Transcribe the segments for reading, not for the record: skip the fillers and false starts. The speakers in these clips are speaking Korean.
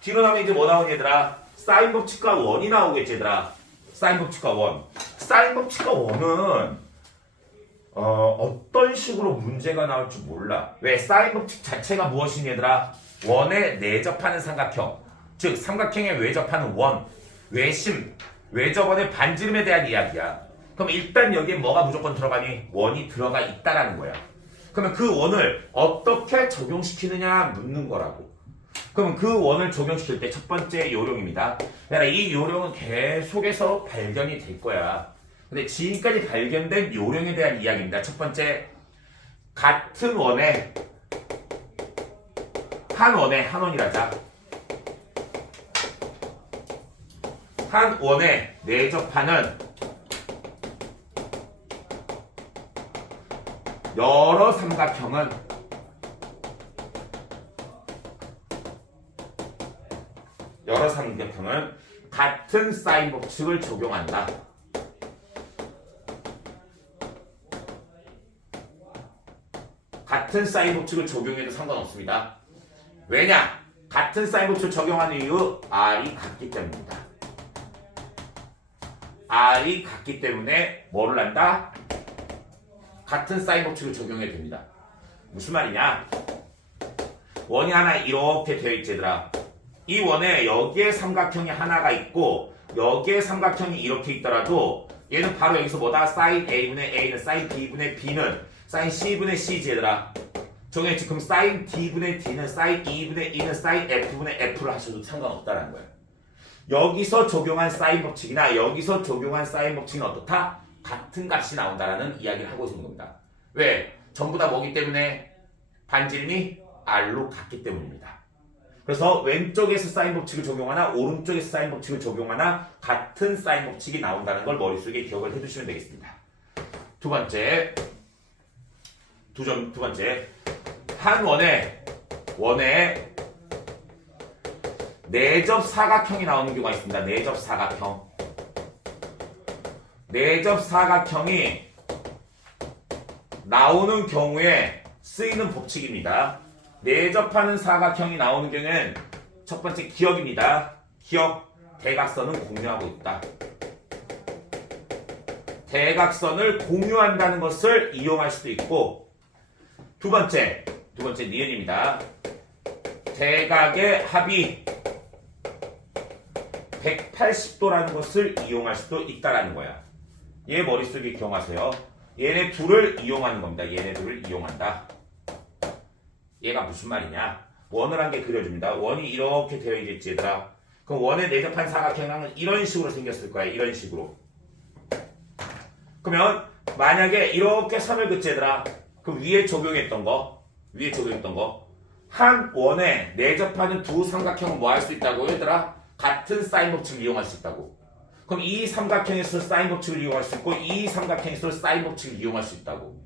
뒤로 나면 이제 뭐 나오니 얘들아? 사인 법칙과 원이 나오겠지 얘들아. 사인 법칙과 원. 사인 법칙과 원은 어떤 식으로 문제가 나올 줄 몰라. 왜? 사인 법칙 자체가 무엇이니 얘들아? 원에 내접하는 삼각형. 즉 삼각형에 외접하는 원. 외심. 외접원의 반지름에 대한 이야기야. 그럼 일단 여기에 뭐가 무조건 들어가니? 원이 들어가 있다라는 거야. 그러면 그 원을 어떻게 적용시키느냐 묻는 거라고. 그럼 그 원을 적용시킬 때 첫 번째 요령입니다. 이 요령은 계속해서 발견이 될 거야. 근데 지금까지 발견된 요령에 대한 이야기입니다. 첫 번째, 같은 원에 한 원이라자. 한 원에 내접하는 여러 삼각형은 같은 사인 법칙을 적용한다. 같은 사인 법칙을 적용해도 상관없습니다. 왜냐? 같은 사인 법칙을 적용하는 이유 R이 같기 때문입니다. R이 같기 때문에 뭐를 한다? 같은 사인 법칙을 적용해도 됩니다. 무슨 말이냐? 원이 하나 이렇게 되어 있지 얘들아. 이 원에 여기에 삼각형이 하나가 있고 여기에 삼각형이 이렇게 있더라도 얘는 바로 여기서 뭐다? 사인 A분의 A는 사인 B분의 B는 사인 C분의 C지 얘들아. 정했지? 그럼 사인 D분의 D는 사인 E분의 E는 사인 F분의 F를 하셔도 상관없다는 거야. 여기서 적용한 사인 법칙이나 여기서 적용한 사인 법칙은 어떻다? 같은 값이 나온다라는 이야기를 하고 있는 겁니다. 왜? 전부 다 뭐기 때문에? 반지름이 R로 같기 때문입니다. 그래서 왼쪽에서 사인 법칙을 적용하나 오른쪽에서 사인 법칙을 적용하나 같은 사인 법칙이 나온다는 걸 머릿속에 기억을 해두시면 되겠습니다. 두 번째, 한 원에 내접 사각형이 나오는 경우가 있습니다. 내접 사각형이 나오는 경우에 쓰이는 법칙입니다. 내접하는 사각형이 나오는 경우에는 첫 번째 기억입니다. 기억, 대각선은 공유하고 있다. 대각선을 공유한다는 것을 이용할 수도 있고, 두 번째 니은입니다. 대각의 합이 180도라는 것을 이용할 수도 있다라는 거야. 얘 머릿속에 기억하세요. 얘네 둘을 이용하는 겁니다. 얘네 둘을 이용한다. 얘가 무슨 말이냐? 원을 한 개 그려줍니다. 원이 이렇게 되어 있겠지 얘들아. 그럼 원에 내접한 사각형은 이런 식으로 생겼을 거야. 이런 식으로. 그러면 만약에 이렇게 선을 긋지 얘들아. 그럼 위에 적용했던 거 한 원에 내접하는 두 삼각형은 뭐 할 수 있다고 얘들아? 같은 사인 법칙을 이용할 수 있다고. 그럼 이 삼각형에서 사인 법칙을 이용할 수 있고 이 삼각형에서 사인 법칙을 이용할 수 있다고.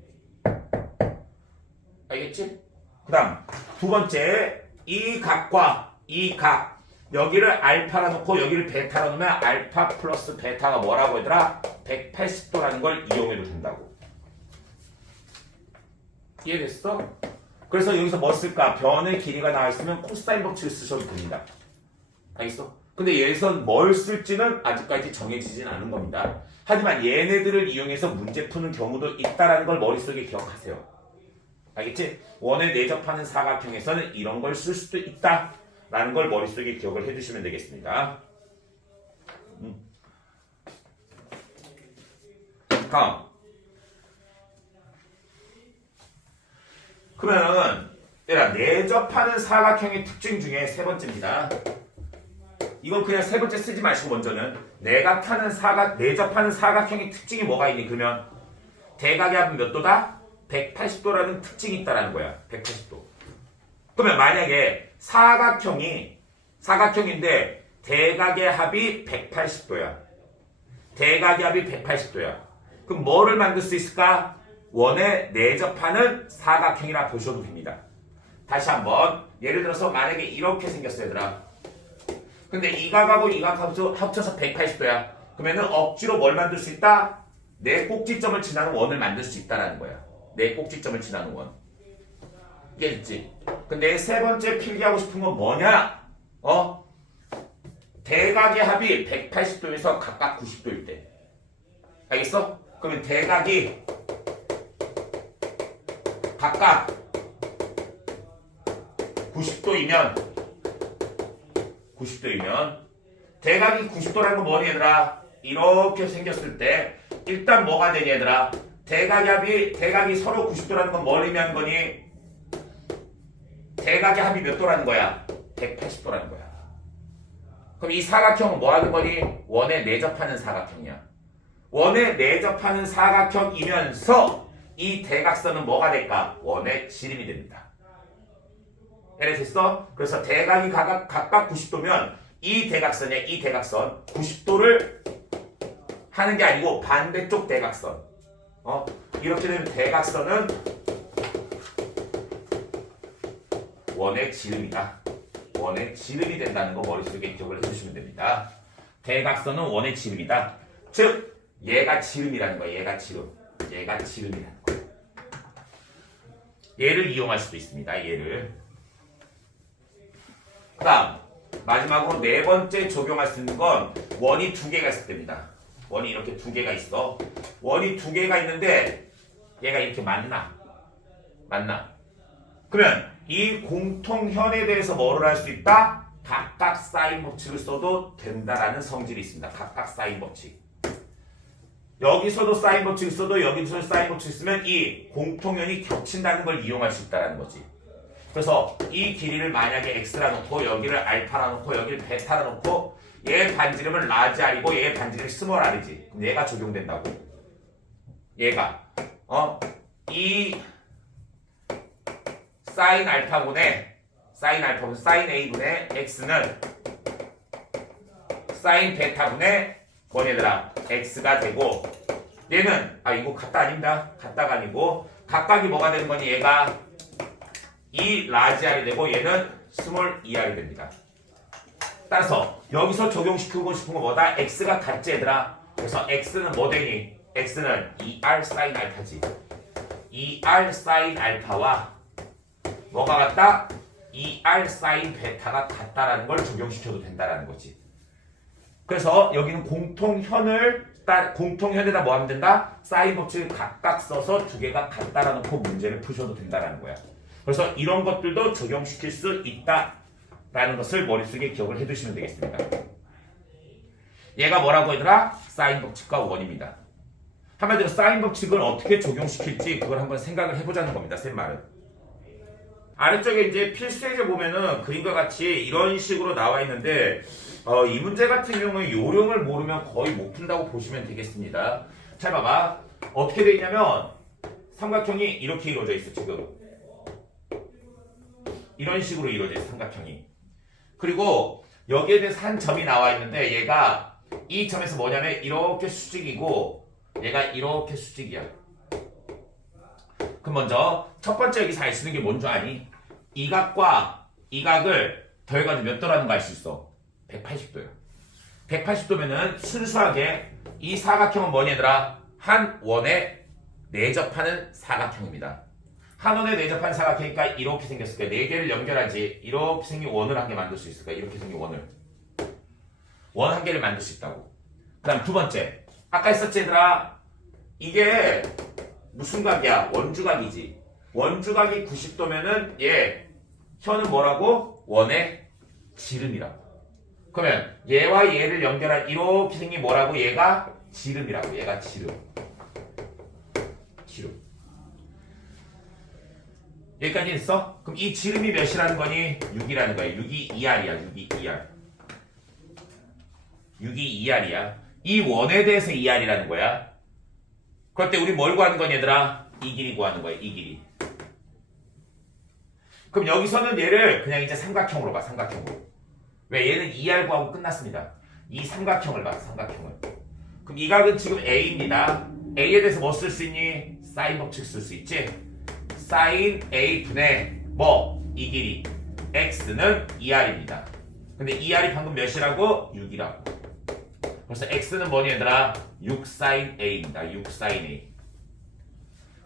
알겠지? 그 다음 두 번째, 이 각과 이 각 여기를 알파라 놓고 여기를 베타라 놓으면 알파 플러스 베타가 뭐라고 얘들아? 180도라는 걸 이용해도 된다고. 이해됐어? 그래서 여기서 뭐 쓸까? 변의 길이가 나와 있으면 코사인 법칙을 쓰셔도 됩니다. 알겠어? 근데 여기선 뭘 쓸지는 아직까지 정해지진 않은 겁니다. 하지만 얘네들을 이용해서 문제 푸는 경우도 있다라는 걸 머릿속에 기억하세요. 알겠지? 원에 내접하는 사각형에서는 이런 걸 쓸 수도 있다라는 걸 머릿속에 기억을 해주시면 되겠습니다. 다음. 그러면은 내접하는 사각형의 특징 중에 세 번째입니다. 이건 그냥 세 번째 쓰지 마시고 먼저는 내접하는 사각형의 특징이 뭐가 있니? 그러면 대각의 합은 몇 도다? 180도라는 특징이 있다라는 거야. 180도. 그러면 만약에 사각형인데 대각의 합이 180도야. 대각의 합이 180도야. 그럼 뭐를 만들 수 있을까? 원에 내접하는 사각형이라 보셔도 됩니다. 다시 한번 예를 들어서 만약에 이렇게 생겼어요 얘들아. 근데 이 각하고 이 각하고 합쳐서 180도야. 그러면은 억지로 뭘 만들 수 있다? 내 꼭지점을 지나는 원을 만들 수 있다라는 거야. 내 꼭지점을 지나는 원. 이해됐지? 근데 세 번째 필기하고 싶은 건 뭐냐? 대각의 합이 180도에서 각각 90도일 때. 알겠어? 그러면 대각이 각각 90도이면 대각이 90도라는 건 뭐니 얘들아? 이렇게 생겼을 때 일단 뭐가 되니 얘들아? 대각이 서로 90도라는 건 뭘 의미하는 거니? 대각의 합이 몇 도라는 거야? 180도라는 거야. 그럼 이 사각형은 뭐 하는 거니? 원에 내접하는 사각형이야. 원에 내접하는 사각형이면서 이 대각선은 뭐가 될까? 원의 지름이 됩니다. 이해됐어? 그래서 대각이 각각 90도면 이 대각선 90도를 하는 게 아니고 반대쪽 대각선. 이렇게 되면 대각선은 원의 지름이다. 원의 지름이 된다는 거 머릿속에 기억을 해주시면 됩니다. 대각선은 원의 지름이다. 즉 얘가 지름이라는 거야. 얘가 지름이라는 거야. 얘를 이용할 수도 있습니다. 얘를. 그 다음 마지막으로 네 번째 적용할 수 있는 건 원이 두 개가 있을 때입니다. 원이 이렇게 두 개가 있어. 원이 두 개가 있는데 얘가 이렇게 만나. 그러면 이 공통현에 대해서 뭐를 할 수 있다? 각각 사인 법칙을 써도 된다라는 성질이 있습니다. 각각 사인 법칙. 여기서도 사인 법칙을 써도 여기서도 사인 법칙을 쓰면 이 공통현이 겹친다는 걸 이용할 수 있다는 거지. 그래서 이 길이를 만약에 x라 놓고 여기를 알파라 놓고 여기를 베타라 놓고 얘 반지름은 라지 R이고 얘 반지름이 스몰 R이지. 그럼 얘가 적용된다고. 얘가 이 사인 알파분의 사인 A분의 x는 사인 베타분의 뭐냐더라 x가 되고 얘는 이거 같다 아닙니다. 같다가 아니고 각각이 뭐가 되는 거니 얘가 이 라지 R이 되고 얘는 스몰 R이 됩니다. 따라서 여기서 적용시키고 싶은 거 뭐다? x가 같지 얘들아. 그래서 x는 뭐 되니? x는 2r 사인 알파지. 2r 사인 알파와 뭐가 같다? 2r 사인 베타가 같다라는 걸 적용시켜도 된다라는 거지. 그래서 여기는 공통현에다 뭐 하면 된다? 사인 법칙을 각각 써서 두 개가 같다라는 그 문제를 푸셔도 된다라는 거야. 그래서 이런 것들도 적용시킬 수 있다라는 것을 머릿속에 기억을 해두시면 되겠습니다. 얘가 뭐라고 얘들아? 사인 법칙과 원입니다. 한마디로 사인 법칙을 어떻게 적용시킬지 그걸 한번 생각을 해보자는 겁니다. 쌤 말은. 아래쪽에 이제 필수예제 보면은 그림과 같이 이런 식으로 나와 있는데 이 문제 같은 경우에 요령을 모르면 거의 못 푼다고 보시면 되겠습니다. 잘 봐봐. 어떻게 되어 있냐면 삼각형이 이렇게 이루어져 있어 지금. 이런 식으로 이루어져 있어 삼각형이. 그리고 여기에 대해서 한 점이 나와 있는데 얘가 이 점에서 뭐냐면 이렇게 수직이고 얘가 이렇게 수직이야. 그럼 먼저 첫 번째 여기서 알 수 있는 게 뭔지 아니? 이 각과 이 각을 더해가지고 몇 도라는 거 알 수 있어? 180도요. 180도면은 순수하게 이 사각형은 뭐니 얘들아? 한 원에 내접하는 사각형입니다. 한 원에 내접하는 사각형이니까 이렇게 생겼을 거야. 네 개를 연결하지. 이렇게 생긴 원을 한 개 만들 수 있을 거야. 이렇게 생긴 원을. 원 한 개를 만들 수 있다고. 그 다음 두 번째. 아까 했었지 얘들아? 이게 무슨 각이야? 원주각이지. 원주각이 90도면은 얘 현은 뭐라고? 원의 지름이라고. 그러면 얘와 얘를 연결한 이렇게 생긴 뭐라고? 얘가 지름이라고. 얘가 지름. 여기까지 했어? 그럼 이 지름이 몇이라는 거니? 6이라는 거야. 6이 2R이야. 6이 2R. 6이 2R이야. 이 원에 대해서 2R이라는 거야. 그럴 때 우리 뭘 구하는 거니 얘들아? 이 길이 구하는 거야. 이 길이. 그럼 여기서는 얘를 그냥 이제 삼각형으로 봐. 삼각형으로. 왜? 얘는 2R 구하고 끝났습니다. 이 삼각형을 봐. 삼각형을. 그럼 이 각은 지금 A입니다. A에 대해서 뭐 쓸 수 있니? 사인 법칙 쓸 수 있지? 사인 A 분의 이 길이. X는 2R입니다. 근데 2R이 방금 몇이라고? 6이라고. 그래서 X는 뭐니 얘들아? 6 sin A입니다. 6 sin A.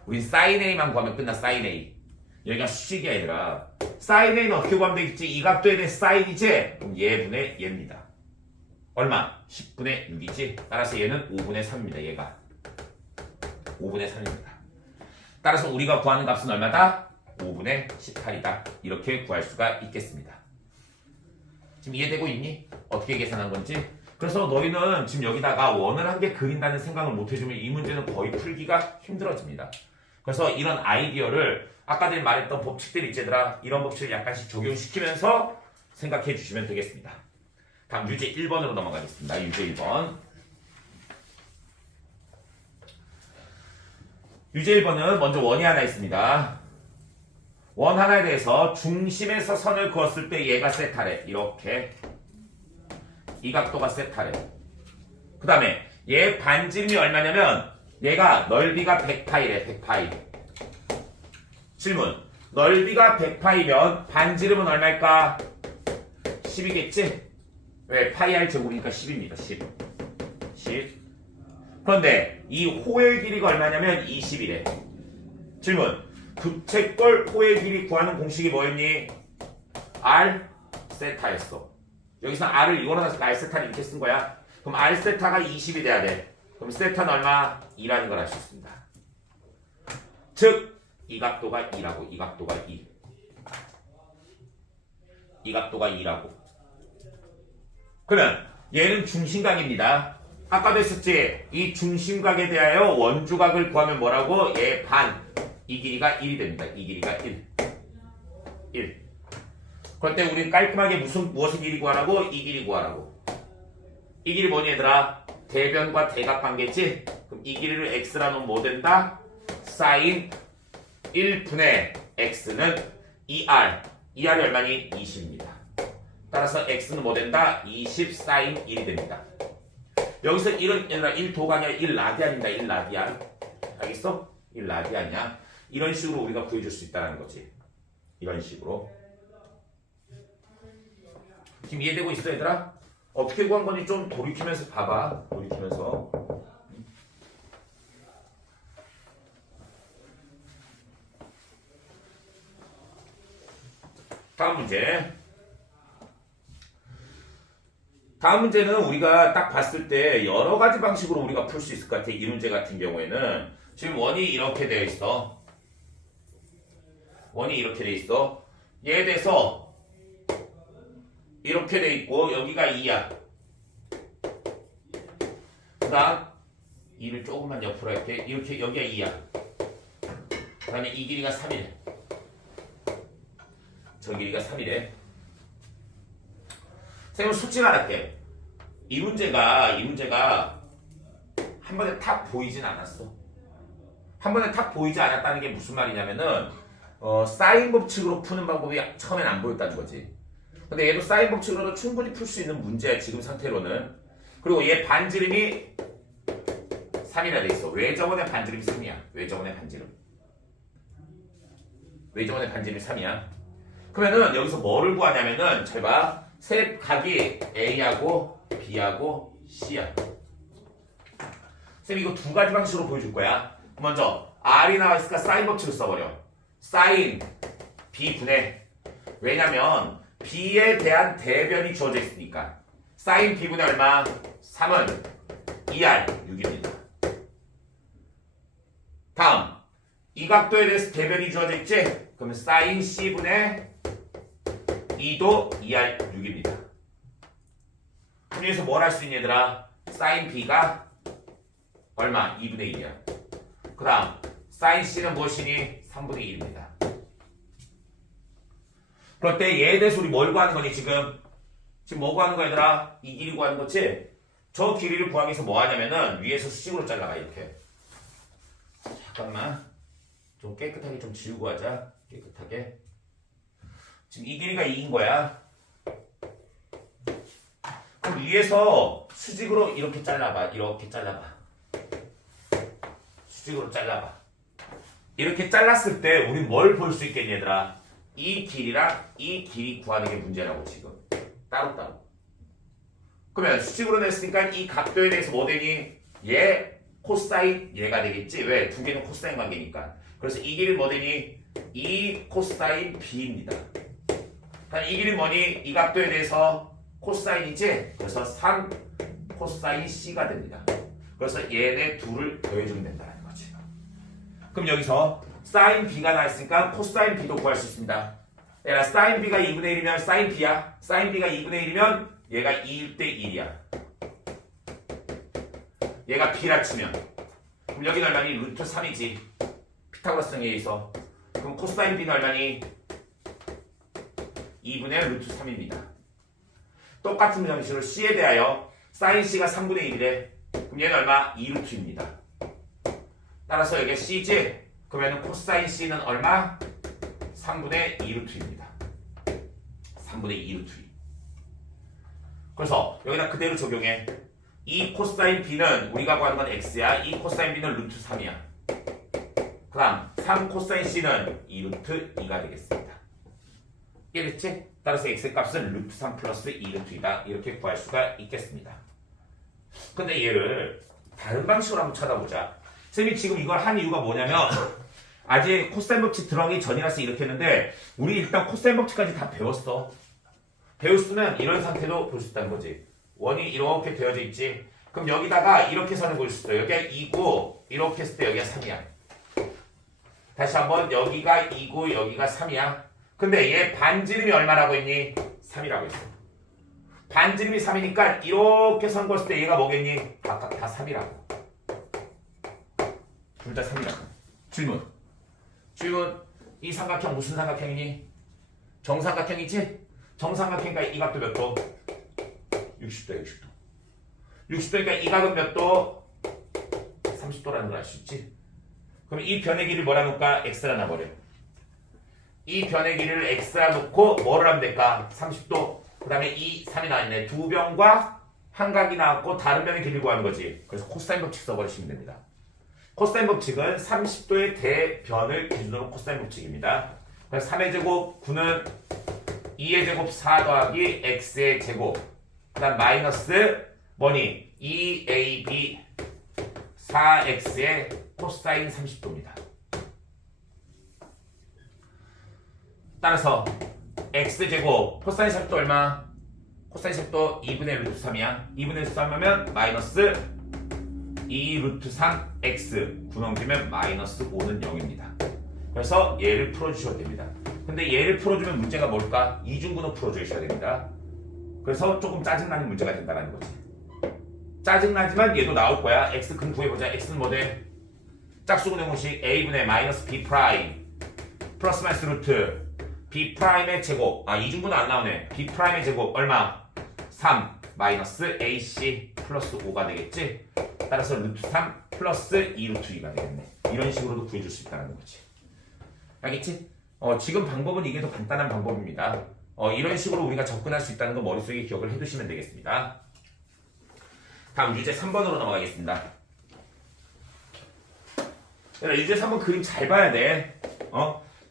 우린 sin A만 구하면 끝나. sin A. 여기가 수식이야 얘들아. sin A는 어떻게 구하면 되겠지? 이 각도에 대해 sin이지? 그럼 얘분의 얘입니다. 얼마? 10분의 6이지. 따라서 얘는 5분의 3입니다. 얘가 5분의 3입니다. 따라서 우리가 구하는 값은 얼마다? 5분의 18이다. 이렇게 구할 수가 있겠습니다. 지금 이해되고 있니? 어떻게 계산한 건지? 그래서 너희는 지금 여기다가 원을 한 개 그린다는 생각을 못 해주면 이 문제는 거의 풀기가 힘들어집니다. 그래서 이런 아이디어를 아까 전에 말했던 법칙들 있지들아, 이런 법칙을 약간씩 적용시키면서 생각해 주시면 되겠습니다. 다음 유제 1번으로 넘어가겠습니다. 유제 1번. 유제 1번은 먼저 원이 하나 있습니다. 원 하나에 대해서 중심에서 선을 그었을 때 얘가 세타래. 이렇게 이 각도가 세타래. 그 다음에 얘 반지름이 얼마냐면 얘가 넓이가 100파이래. 100파이. 질문. 넓이가 100파이면 반지름은 얼마일까? 10이겠지? 왜? 파이 r 제곱이니까 10입니다. 10. 10. 그런데 이 호의 길이가 얼마냐면 20이래. 질문. 부채꼴 호의 길이 구하는 공식이 뭐였니? R 세타였어. 여기서 R을 이거로 나서 R 세타를 이렇게 쓴 거야. 그럼 R 세타가 20이 돼야 돼. 그럼 세타는 얼마? 2라는 걸 알 수 있습니다. 즉, 이 각도가 2라고, 이 각도가 2. 이 각도가 2라고. 그러면 얘는 중심각입니다. 아까도 했었지? 이 중심각에 대하여 원주각을 구하면 뭐라고? 얘 반. 이 길이가 1이 됩니다. 이 길이가 1. 1. 그럴 때 우리는 깔끔하게 무엇의 길이 구하라고? 이 길이 구하라고. 이 길이 뭐니 얘들아? 대변과 대각 관계지? 그럼 이 길이를 x라 놓으면 뭐 된다? 사인 1분의 x는 2r. 2r이 얼마니? 20입니다. 따라서 x는 뭐 된다? 20 사인 1이 됩니다. 여기서 1은 얘들아 1도가 아니라 1라디안입니다. 1라디안. 알겠어? 1라디안이야. 이런 식으로 우리가 구해줄 수 있다는 거지. 이런 식으로. 지금 이해되고 있어 얘들아? 어떻게 구한 건지 좀 돌이키면서 봐봐. 돌이키면서. 다음 문제. 다음 문제는 우리가 딱 봤을 때 여러 가지 방식으로 우리가 풀 수 있을 것 같아. 이 문제 같은 경우에는 지금 원이 이렇게 되어 있어. 원이 이렇게 돼 있어. 얘에 대해서 이렇게 돼 있고 여기가 2야. 그 다음 2를 조금만 옆으로 할게. 이렇게 여기가 2야. 그 다음에 이 길이가 3이래. 저 길이가 3이래. 선생님 솔직히 말할게. 이 문제가 한 번에 탁 보이진 않았어. 한 번에 탁 보이지 않았다는 게 무슨 말이냐면은 사인 법칙으로 푸는 방법이 처음엔 안 보였다는 거지. 근데 얘도 사인 법칙으로도 충분히 풀 수 있는 문제야 지금 상태로는. 그리고 얘 반지름이 3이나 돼 있어. 외정원의 반지름이 3이야. 외정원의 반지름. 외정원의 반지름이 3이야. 그러면은 여기서 뭐를 구하냐면은 잘 봐. 세 각이 A하고 B하고 C야. 쌤 이거 두 가지 방식으로 보여줄 거야. 먼저 R이 나와 있으니까 사인 법칙을 써버려. 사인 B분의, 왜냐면 B에 대한 대변이 주어져 있으니까. 사인 B분의 얼마? 3은 2R 6입니다. 다음 이 각도에 대해서 대변이 주어져 있지? 그러면 사인 C분의 2도 2R 6입니다. 그럼 여기서 뭘 할 수 있니 얘들아? 사인 B가 얼마? 2분의 1이야. 그 다음 사인 C는 무엇이니? 3분의 1입니다. 그럴 때 얘에 대해서 우리 뭘 구하는 거니 지금? 지금 뭐 구하는 거야 얘들아? 이 길이 구하는 거지? 저 길이를 구하기 위해서 뭐 하냐면은 위에서 수직으로 잘라가 이렇게. 잠깐만 좀 깨끗하게 좀 지우고 하자. 깨끗하게. 지금 이 길이가 2인 거야. 그럼 위에서 수직으로 이렇게 잘라봐. 이렇게 잘라봐. 수직으로 잘라봐. 이렇게 잘랐을 때 우린 뭘 볼 수 있겠니 얘들아? 이 길이랑 이 길이 구하는 게 문제라고 지금. 따로따로. 그러면 수직으로 냈으니까 이 각도에 대해서 뭐 되니? 얘 코사인 얘가 되겠지? 왜? 두 개는 코사인 관계니까. 그래서 이 길이 뭐 되니? 이 코사인 B입니다. 이 길이 뭐니? 이 각도에 대해서 코사인이지? 그래서 3 코사인 C가 됩니다. 그래서 얘네 둘을 더해주면 된다는 거지. 그럼 여기서 사인 B가 나왔으니까 코사인 B도 구할 수 있습니다. 얘가 사인 B가 2분의 1이면 사인 B야. 사인 B가 2분의 1이면 얘가 2일 때 1이야. 얘가 B라 치면 그럼 여기는 얼마니? 루트 3이지. 피타고라스 정리에 있어. 그럼 코사인 B는 얼마니? 2분의 루트 3입니다. 똑같은 형식으로 C에 대하여 사인 C가 3분의 1이래. 그럼 얘는 얼마? 2루트입니다. 따라서 여기가 C지? 그러면 코사인 C는 얼마? 3분의 2루트입니다. 3분의 2루트. 그래서 여기다 그대로 적용해. 이 코사인 B는 우리가 구하는 건 X야. 이 코사인 B는 루트 3이야. 그 다음 3 코사인 C는 2루트 2가 되겠습니다. 이해됐지? 따라서 X의 값은 루트 3 플러스 2루트이다. 이렇게 구할 수가 있겠습니다. 근데 얘를 다른 방식으로 한번 찾아보자. 쌤이 지금 이걸 한 이유가 뭐냐면 아직 코사인 법칙 들어가기 전이라서 이렇게 했는데 우리 일단 코사인 법칙까지 다 배웠어. 배웠으면 이런 상태도 볼 수 있다는 거지. 원이 이렇게 되어져 있지. 그럼 여기다가 이렇게 선을 볼 수 있어. 여기가 2고 이렇게 했을 때 여기가 3이야. 다시 한번 여기가 2고 여기가 3이야. 근데 얘 반지름이 얼마라고 했니? 3이라고 했어. 반지름이 3이니까 이렇게 선 그었을 때 얘가 뭐겠니? 각각 다 3이라고. 둘 다 3이라고. 질문. 이 삼각형 무슨 삼각형이니? 정삼각형이지? 정삼각형이니까 이 각도 몇 도? 60도, 60도. 60도니까 이 각은 몇 도? 30도라는 걸 알 수 있지? 그럼 이 변의 길이를 뭐라 놓을까? X라 놔버려. 이 변의 길이를 X라 놓고 뭐를 하면 될까? 30도. 그 다음에 3이 나왔네. 두 변과 한 각이 나왔고 다른 변의 길이를 구하는 거지. 그래서 코사인 법칙 써버리시면 됩니다. 코사인 법칙은 30도의 대변을 기준으로 코사인 법칙입니다. 그래서 3의 제곱 9는 2의 제곱 4 더하기 x의 제곱 그 다음 마이너스 뭐니? 2ab 4x의 코사인 30도입니다. 따라서 x제곱 코사인 30도 얼마? 코사인 30도 2분의 루트 3이야. 2분의 루트 3하면 마이너스 2 루트 3 x 구넘기면 마이너스 5는 0입니다. 그래서 얘를 풀어주셔도 됩니다. 근데 얘를 풀어주면 문제가 뭘까? 이중근호 풀어주셔야 됩니다. 그래서 조금 짜증나는 문제가 된다는 거지. 짜증나지만 얘도 나올 거야. x 근 구해보자. x는 뭐 돼? 짝수근의 공식 a분의 마이너스 b 프라임 플러스 마이너스 루트 b 프라임의 제곱. 이중근호 안 나오네. b 프라임의 제곱 얼마? 3 마이너스 ac 플러스 5가 되겠지? 따라서 루트 3 플러스 2 루트 2가 되겠네. 이런 식으로도 구해줄 수 있다는 거지. 알겠지? 지금 방법은 이게 더 간단한 방법입니다. 이런 식으로 우리가 접근할 수 있다는 거 머릿속에 기억을 해두시면 되겠습니다. 다음 유제 3번으로 넘어가겠습니다. 유제 3번 그림 잘 봐야 돼.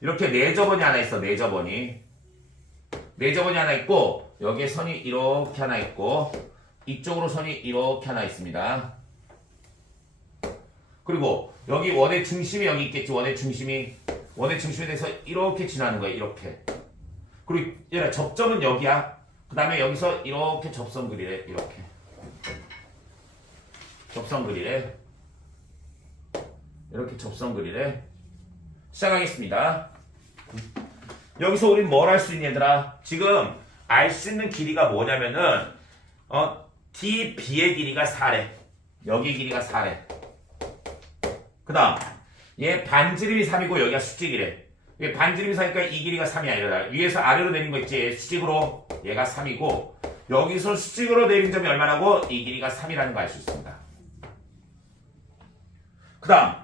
이렇게 내저번이 하나 있어. 내저번이 하나 있고 여기에 선이 이렇게 하나 있고 이쪽으로 선이 이렇게 하나 있습니다. 그리고 여기 원의 중심이 여기 있겠지. 원의 중심에 대해서 이렇게 지나는 거야. 이렇게. 그리고 얘들아 접점은 여기야. 그 다음에 여기서 이렇게 접선 그리래. 이렇게 접선 그리래. 이렇게 접선 그리래. 시작하겠습니다. 여기서 우린 뭘 할 수 있니 얘들아? 지금 알 수 있는 길이가 뭐냐면은 DB의 길이가 4래. 여기 길이가 4래. 그 다음 얘 반지름이 3이고 여기가 수직이래. 얘 반지름이 3이니까 이 길이가 3이야. 이러다 위에서 아래로 내린 거 있지. 수직으로 얘가 3이고 여기서 수직으로 내린 점이 얼마나고 이 길이가 3이라는 거 알 수 있습니다. 그 다음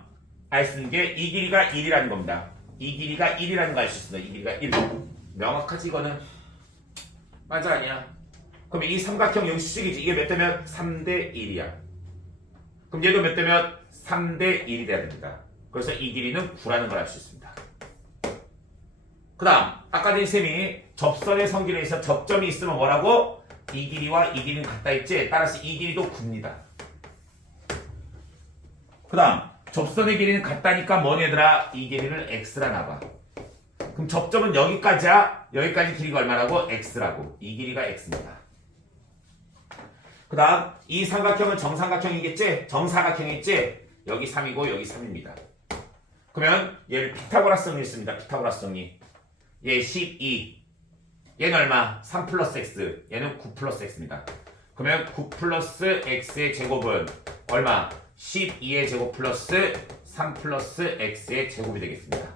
알 수 있는 게 이 길이가 1이라는 겁니다. 이 길이가 1이라는 거 알 수 있습니다. 이 길이가 1. 명확하지 이거는? 맞아 아니야? 그럼 이 삼각형 여기 수직이지. 이게 몇 대면? 3대 1이야. 그럼 얘도 몇 대면? 3대 1이 돼야 됩니다. 그래서 이 길이는 9라는 걸 알 수 있습니다. 그 다음 아까 전 쌤이 접선의 성질에서 접점이 있으면 뭐라고? 이 길이와 이 길이는 같다 했지? 따라서 이 길이도 9입니다. 그 다음 접선의 길이는 같다니까 뭐니 얘들아? 이 길이를 x라 놔봐. 그럼 접점은 여기까지야. 여기까지 길이가 얼마라고? x라고. 이 길이가 x입니다. 그 다음 이 삼각형은 정삼각형이겠지? 정사각형이겠지? 여기 3이고 여기 3입니다. 그러면 얘를 피타고라스 정리 했습니다. 피타고라스 정리. 얘 12. 얘는 얼마? 3 플러스 x. 얘는 9 플러스 x입니다. 그러면 9 플러스 x의 제곱은 얼마? 12의 제곱 플러스 3 플러스 x의 제곱이 되겠습니다.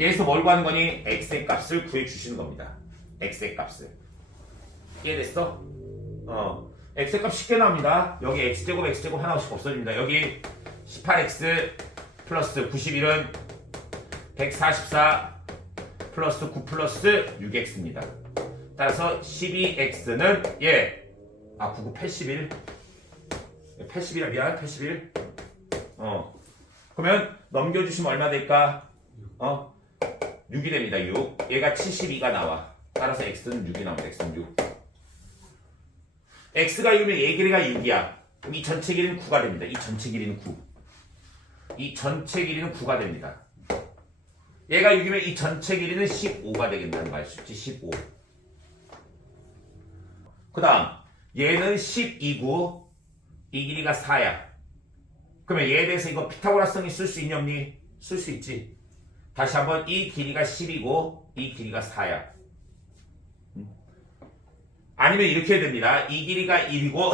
여기서 뭘 구하는 거니? x의 값을 구해 주시는 겁니다. x의 값을. 이해됐어? x의 값 쉽게 나옵니다. 여기 x제곱 x제곱 하나씩 없어집니다. 여기 18x 플러스 91은 144 플러스 9 플러스 6x입니다. 따라서 12x는 99, 81 81이라 미안 81 그러면 넘겨주시면 얼마 될까? 6이 됩니다. 6 얘가 72가 나와. 따라서 x는 6이 나옵니다. x는 6 x가 6이면 얘 길이가 6이야. 그럼 이 전체 길이는 9가 됩니다. 이 전체 길이는 9. 이 전체 길이는 9가 됩니다. 얘가 6이면 이 전체 길이는 15가 되겠다는 거 알 수 있지? 15. 그 다음 얘는 12고 이 길이가 4야. 그러면 얘에 대해서 이거 피타고라스성이 쓸 수 있니 없니? 쓸 수 있지. 다시 한번 이 길이가 10이고 이 길이가 4야. 아니면 이렇게 해야 됩니다. 이 길이가 1이고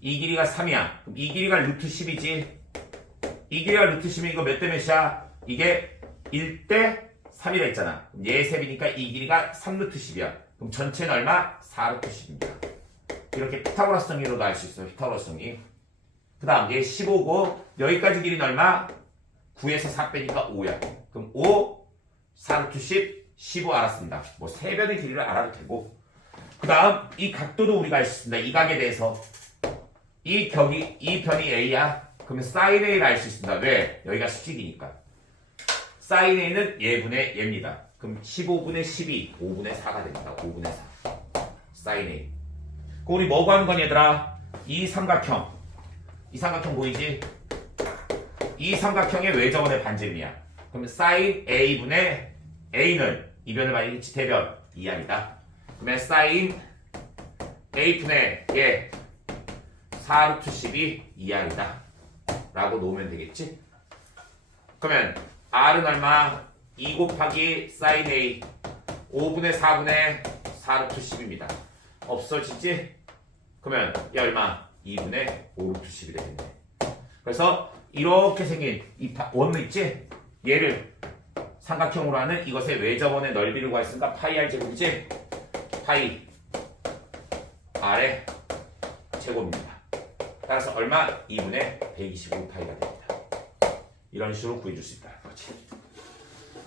이 길이가 3이야. 그럼 이 길이가 루트 10이지. 이 길이가 루트 10이면 이거 몇 대 몇이야? 이게 1대 3이라 했잖아. 얘 셈이니까 이 길이가 3루트 10이야. 그럼 전체는 얼마? 4루트 10입니다. 이렇게 피타고라스 정리로도 알 수 있어요. 피타고라스 정리. 그 다음 얘 15고 여기까지 길이는 얼마? 9에서 4 빼니까 5야. 그럼 5, 4루트 10, 15 알았습니다. 뭐 3변의 길이를 알아도 되고. 그 다음 이 각도도 우리가 알 수 있습니다. 이 각에 대해서 이 변이 A야. 그러면 sin A를 알 수 있습니다. 왜? 여기가 수직이니까. sin A는 얘분의 얘입니다. 그럼 15분의 12, 5분의 4가 됩니다. 5분의 4 sin A. 그럼 우리 뭐 구하는 거니 얘들아? 이 삼각형 보이지? 이 삼각형의 외접원의 반지름이야. 그러면 sin A분의 A는 이 변을 봐야겠지. 대변 2R이다. 그러면 sin A분의 얘 4루트 10이 2R이다 라고 놓으면 되겠지. 그러면 R은 얼마? 2 곱하기 sin A 5분의 4분의 4루트 10입니다. 없어지지? 그러면 얘 얼마? 2분의 5루트 10이 되겠네. 그래서 이렇게 생긴 이 원로 있지? 얘를 삼각형으로 하는 이것의 외접원의 넓이를 구했으니까 파이 r 제곱이지? 파이 r의 제곱입니다. 따라서 얼마? 2분의 125 파이가 됩니다. 이런 식으로 구해줄 수 있다. 그렇지.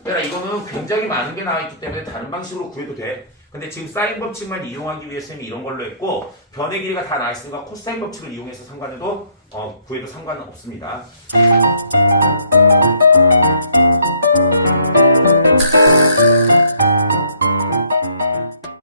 그러니까 이거는 굉장히 많은 게 나와있기 때문에 다른 방식으로 구해도 돼. 근데 지금 사인 법칙만 이용하기 위해서 이런 걸로 했고 변의 길이가 다 나와있으니까 코사인 법칙을 이용해서 상관해도 구해도 상관은 없습니다.